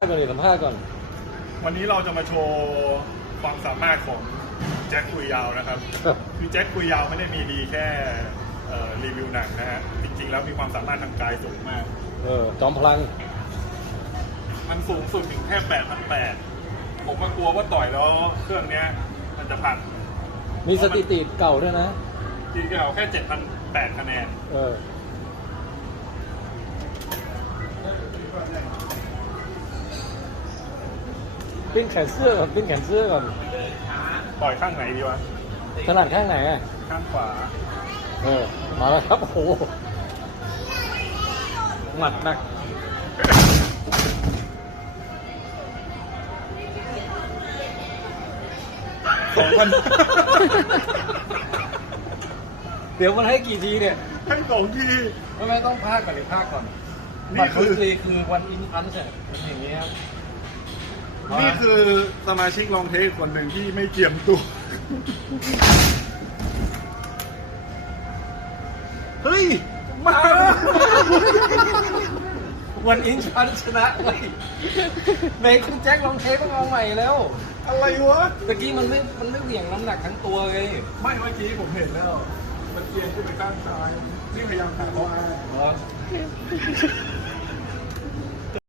ก่อนดิสัมภาษณ์ก่อน วันนี้เราจะมาโชว์ความสามารถของแจ็คคุยยาวนะครับคือแจ็คคุยยาวไม่ได้มีดีแค่เอ่อรีวิวหนังนะฮะจริงๆ แล้วมีความสามารถทางกายสูงมาก เออจอมพลัง มันสูงสุดถึงแค่แปดพันแปดผมก็กลัวว่าต่อยแล้วเครื่องเนี้ย มันจะพังมีสถิติเก่าด้วยนะจริงๆเอาแค่เจ็ดพันแปดคะแนน เออ ปิ้นแขนเสื้อก่อนปิ้นแขนเสื้อก่อนต่อยข้างไหนดีวะ ถนัดข้างไหนอะข้างขวา เออ มาแล้วครับโอ้โหหมัดหนักสองพันเดี๋ยวมันให้กี่ทีเนี่ยให้สองทีไม่ไม่ต้องพากก่อนหรือพากก่อนนี่บัตรคือทุกทีคือวันอินพันธ์เนี่ยเป็นอย่างนี้ครับ นี่คือสมาชิกลองเทคคนหนึ่งที่ไม่เจียมตัว เฮ้ย มาวันอินพันธ์ชนะเลยเมย์คุณแจ็คลองเทปต้องเอาใหม่แล้ว อะไรวะ ตะกี้มันไม่มันไม่เหวี่ยงน้ำหนักทั้งตัวไงไม่เมื่อกี้ผมเห็นแล้ว มันเอียงขึ้นไปข้างซ้ายนี่พยายามหาข้ออ้างเหรอ